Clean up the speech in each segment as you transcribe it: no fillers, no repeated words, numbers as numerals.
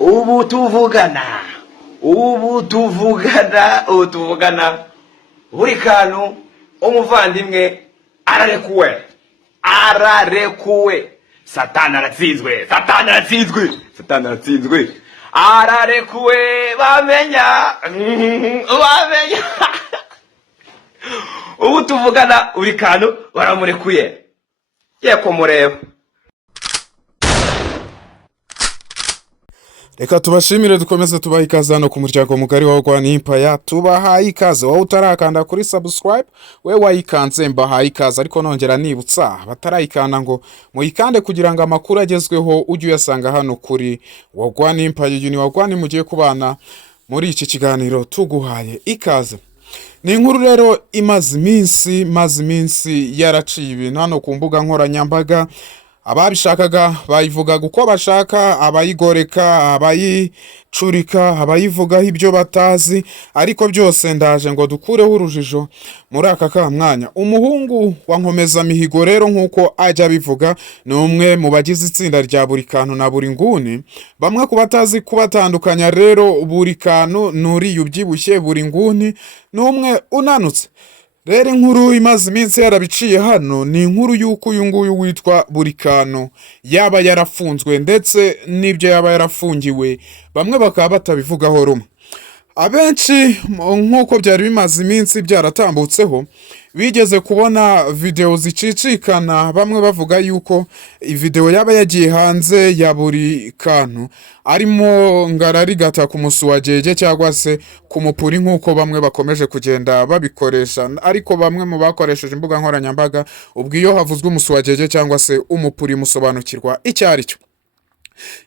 ubu tuvugana Burikantu umuvandimwe ararekuwe satani aratsinzwe ararekuwe bamenya ubu tuvugana Burikantu baramurekuye yeko mureba. Reka tubashimire dukomeze tubaha ikaze hano ku muryango mugari wa Rwanimpa tubahaye ikaze. Wowe utarakanda kuri subscribe we wayikanze mbahaye ikaze, ariko nongera nibutsa batarayikanda ngo muyikande kugira ngo amakuru agezweho ujye uyasanga hano kuri Rwanimpa ni Rwani mugiye kubana muri iki kiganiro tuguhaye ikaze. Ni inkuru rero imaze iminsi yaraciye ibintu hano ku mbuga nkoranyambaga. Ababishakaga bayivugaga uko bashaka, abayigoreka, abayicurika, abayivugaho ibyo batazi, ariko byose ndaje ngo dukureho urujijo muri aka mwanya. Umuhungu wa Nkomezamihigo rero nk'uko ajya bivuga ni umwe mu bagize itsinda rya Burikantu na buringuni. Bamwe ku batazi kubatandukanya rero, Burikantu nuri ubyibushye, buringuni ni umwe unanutse. Rero inkuru imaze iminsi yarabiciye hano ni inkuru y'uko uyu nguyu witwa Burikantu yaba yarafunzwe ndetse n'ibyo yaba yarafungiwe bamwe bakaba batabivugaho rumwe. Abenshi nk'uko byari bimaze iminsi byaratambutseho bigeze kubona video zicicikana, bamwe bavuga yuko video yaba yagiye hanze ya Burikantu arimo ngararigata ku musuwajeje cyangwa se ku mupuri nk'uko bamwe bakomeje kugenda babikoresha, ariko bamwe mu bakoresheje imbuga nkoranyambaga ubwo iyo havuzwe umusuwajeje cyangwa se umupuri musobanukirwa icyo ari cyo.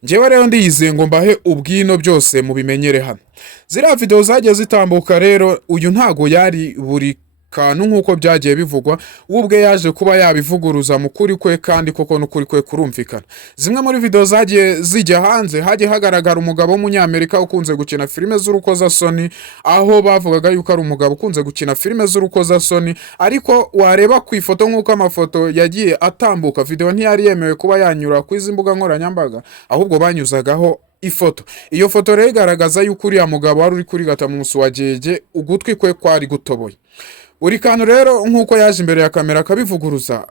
Njyewe rero ndiyizeye ngo mbahe ubwino byose mubimenyere hano. Ziriya video zagiye zitambuka rero, uyu ntago yari Burikantu nk'uko byagiye bivugwa, ubwe yaje kuba yabivuguruza mu kuri kwe, kandi koko n'ukuri kwe kurumvikana. Zimwe muri video zagiye zijya hanze, hagiye hagaragara umugabo w'umunyamerika ukunze gukina filime z'urukozasoni, aho bavugaga yuko ari umugabo ukunze gukina filime z'urukozasoni, ariko wareba ku ifoto nk'uko amafoto yagiye atambuka, video ntiyari yemewe kuba yanyura ku izi mbuga nkoranyambaga, ahubwo banyuzagaho ifoto. Iyo foto rero igaragaza yuko uriya mugabo wari uri kurigata mu musuwajeje, ugutwi kwe kwari gutoboye. Burikantu rero nk'uko yaje imbere ya kamera akabivuguruza,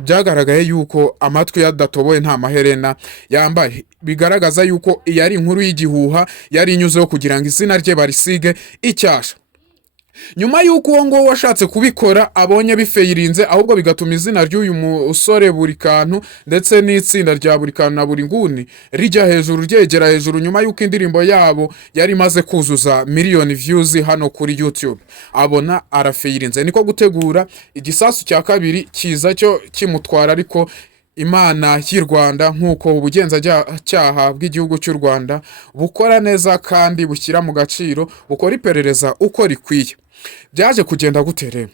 byagaragaye yuko amatwi yadatoboye nta maherena yambaye, bigaragaza yuko yari inkuru y'igihuha yari inyuzeho kugira ngo izina rye barisige icyasha. Nyuma yuko uwo ngo washatse kubikora abonye bifeyirinze, ahubwo bigatuma izina ry'uyu musore Burikantu ndetse n'itsinda rya Burikantu na buringuni rijya hejuru, ryegera hejuru, nyuma yuko indirimbo yabo yari maze kuzuza miliyoni views hano kuri YouTube. Abona arafeyirinze, niko gutegura igisasu cya kabiri kiza cyo kimutwara, ariko Imana y'u Rwanda nk'uko ubugenzacyaha bw'igihugu cy'u Rwanda bukora neza kandi bushyira mu gaciro, bukora iperereza uko rikwiye. Byaje kugenda gutere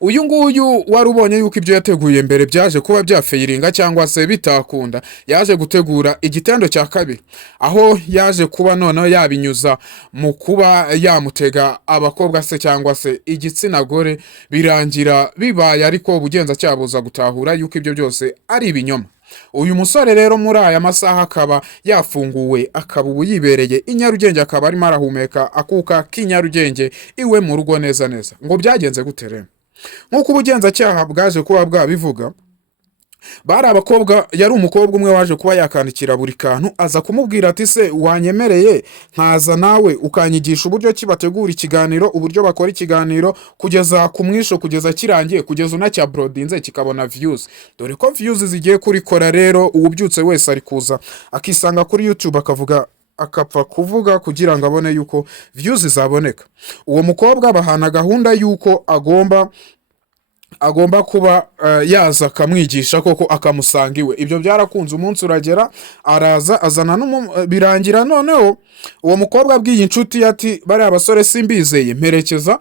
uyu nguyu wari ubonye yuko ibyo yateguye mbere byaje kuba byafeyiringa cyangwa se bitakunda, yaje gutegura igitendo cya kabiri, aho yaje kuba noneho yabinyuza mu kuba yamutega abakobwa se cyangwa se igitsina gore, birangira bibaye, ariko ubugenzacyaha buza gutahura yuko ibyo byose ari ibinyoma. Uyu musore rero muri aya masaha akaba yafunguwe, akaba ubu yibereye i Nyarugenge, akaba arimo arahumeka akuka k'inyarugenge iwe mu rugo neza. Ngo byagenze gutere nk'uko ubugenzacyaha bwaje kuba bwabivuga, bari abakobwa. Yari umukobwa umwe waje kuba yakandikira Burikantu, aza kumubwira ati se wanyemereye nkaza nawe ukanyigisha uburyo kibategura ikiganiro, uburyo bakora ikiganiro kugeza ku mwisho, kugeza kirangiye, kugeza unacya brodinze kikabona views. Dore ko views zigiye kurikora rero, ububyutse wese ari kuza akisanga kuri YouTube akapfa kuvuga kugira ngo abone yuko views zaboneka. Uwo mukobwa bahana gahunda yuko agomba kuba yaza akamwigisha koko akamusanga iwe. Ibyo byarakunze, umunsi uragera araza azana birangira noneho uwo mukobwa abwiye inshuti ati bari abasore simbizeye, mperekeza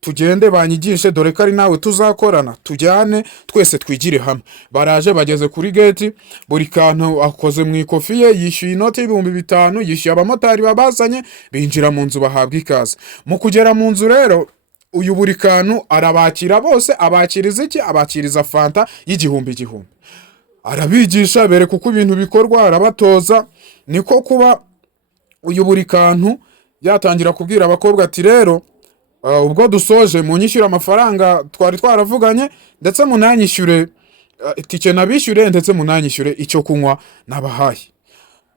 tugende banyigishe, dore ko ari nawe tuzakorana, tujyane twese twigire hamwe. Baraje bageze kuri gate, Burikantu akoze mu ikofi ye, yishyuye inoti y'ibihumbi 5, yishyuye abamotari babazanye, binjira mu nzu bahabwa ikaze. Mu kugera mu nzu rero, uyu Burikantu arabakira bose, abakiriza iki? Abakiriza fanta y'igihumbi. arabigisha bereka uko ibintu bikorwa, arabatoza. Niko kuba uyu Burikantu yatangira kubwira abakobwa ati rero ubwo dusoje munyishyura amafaranga twari twaravuganye, ndetse munanyishyure itike nabishyure, ndetse munanyishyure icyo kunywa nabahaye.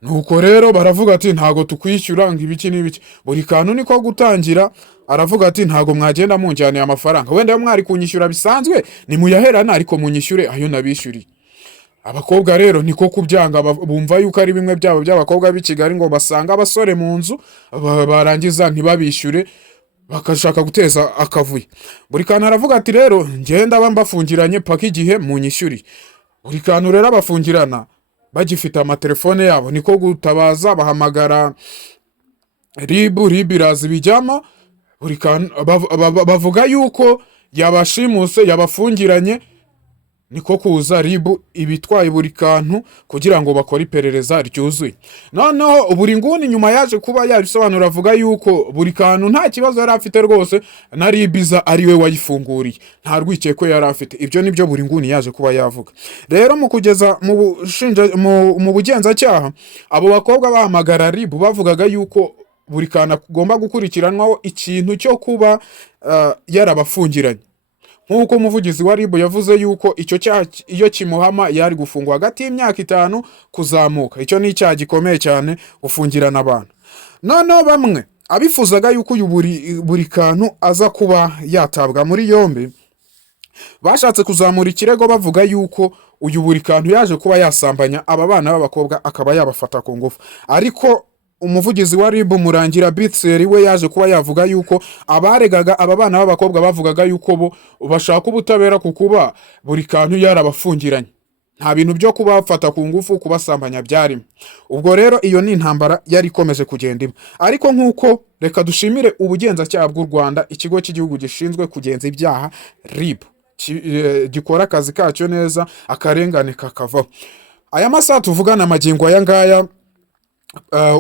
Nuko rero baravuga ati ntago tukwishyura ngibiki n'ibiki. Burikantu niko gutangira aravuga ati ntago mwagenda munjyane amafaranga, wenda mwari kunyishyura bisanzwe ni muyaherana, ariko munyishyure ayo nabishyuriye. Abakobwa rero niko kubyanga, bumva yuko ari bimwe byabo by'abakobwa b'i Kigali ngo basanga abasore mu nzu barangiza ntibabishyure, bakashaka guteza akavuyo. Burikantu aravuga ati rero ngenda bambafungiranye paka igihe munyishyuri. Burikantu rero abafungirana bagifite amatelefone yabo, niko gutabaza bahamagara ribu iraza bijyamo. Burikantu bavuga yuko yabashimuse yabafungiranye, niko kuza ribu ibitwaye Burikantu kugira ngo bakore iperereza ryuzuye. Noneho buringuni nyuma yaje kuba yabisobanura avuga yuko Burikantu nta kibazo yari afite rwose, na ribiza ari we wayifunguriye, nta rwikekwe yari afite. Ibyo nibyo buringuni yaje kuba yavuga. Rero mu kugeza mu bugenzacyaha, abo bakobwa bahamagara ribu bavugaga yuko Burikantu agomba gukurikiranwaho ikintu cyo kuba yarabafungiranye. Nkuko umuvugizi wa ribu yavuze yuko icyo cyaha iyo kimuhama yari gufungwa hagati y'imyaka 5 kuzamuka. Icyo ni icyaha gikomeye cyane, gufungirana abantu. Noneho bamwe abifuzaga yuko uyu Burikantu aza kuba yatabwa muri yombi, bashatse kuzamura ikirego bavuga yuko uyu Burikantu yaje kuba yasambanya aba bana b'abakobwa akaba yabafata ku ngufu. Ariko umuvugizi wa ribu Murangira Bitseri we yaje kuba yavuga yuko abaregaga aba bana b'abakobwa bavugaga yuko bo bashaka ubutabera kukuba Burikantu yarabafungiranye, nta bintu byo kubafata ku ngufu kubasambanya byarimo. Ubwo rero iyo ni intambara yari ikomeje kugenda ima. Ariko nkuko reka dushimire ubugenzacyaha bw'u Rwanda, ikigo cy'igihugu gishinzwe kugenza ibyaha ribu, gikora akazi kacyo neza, akarengane kakavaho. Aya masaha tuvugana magingo aya ngaya,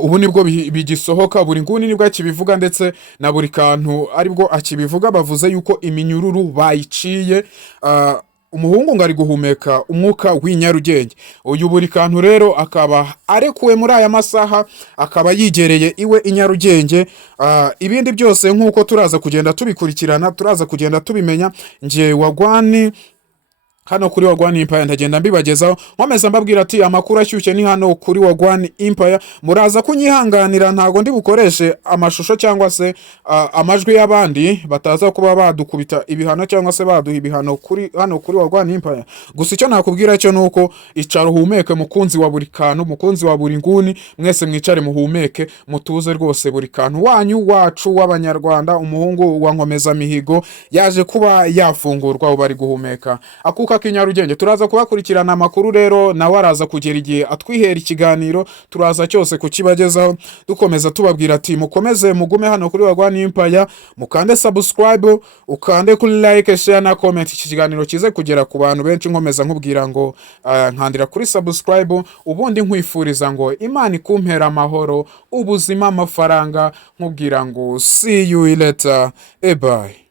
ubu nibwo bigisohoka, buringuni nibwo akibivuga, ndetse na Burikantu aribwo akibivuga. Bavuze yuko iminyururu bayiciye, umuhungu ngo ari guhumeka umwuka w'inyarugenge. Uyu Burikantu rero akaba arekuwe muri aya masaha, akaba yigereye iwe inyarugenge. Ibindi byose nkuko turaza kugenda tubikurikirana, turaza kugenda tubimenya. Nje wagwani hano kuri Wagwani Empire ndagenda mbibagezaho, nkomeza mbabwira ati amakuru ashyushye ni hano kuri Wagwani Empire. Muraza kunyihanganira, ntago ndi bukoreshe amashusho cyangwa se amajwi y'abandi bataza kuba badukubita ibihano cyangwa se baduha ibihano hano kuri Wagwani Empire. Gusa icyo nakubwira cyo nuko icaro humeke, mukunzi wa Burikantu, mukunzi wa buringuni, mwese mwicare muhumeke, mutuze rwose. Burikantu wanyu wacu w'abanyarwanda, umuhungu wa nkomeza mihigo, yaje kuba yafungurwa, ubari guhumeka akuka k'inyarugenge. Turaza kubakurikirana amakuru rero, nawe araza kugera igihe atwihera ikiganiro, turaza cyose kukibagezaho, dukomeza tubabwira ati mukomeze mugume hano kuri Wagwani Empire, mukande subscribe, ukande kuri like, share na comment. Iki kiganiro kize kugera ku bantu benshi, nkomeza nkubwira ngo nkandira kuri subscribe, ubundi nkwifuriza ngo Imana ikumpera amahoro, ubuzima, amafaranga, nkubwira ngo see you later, bye.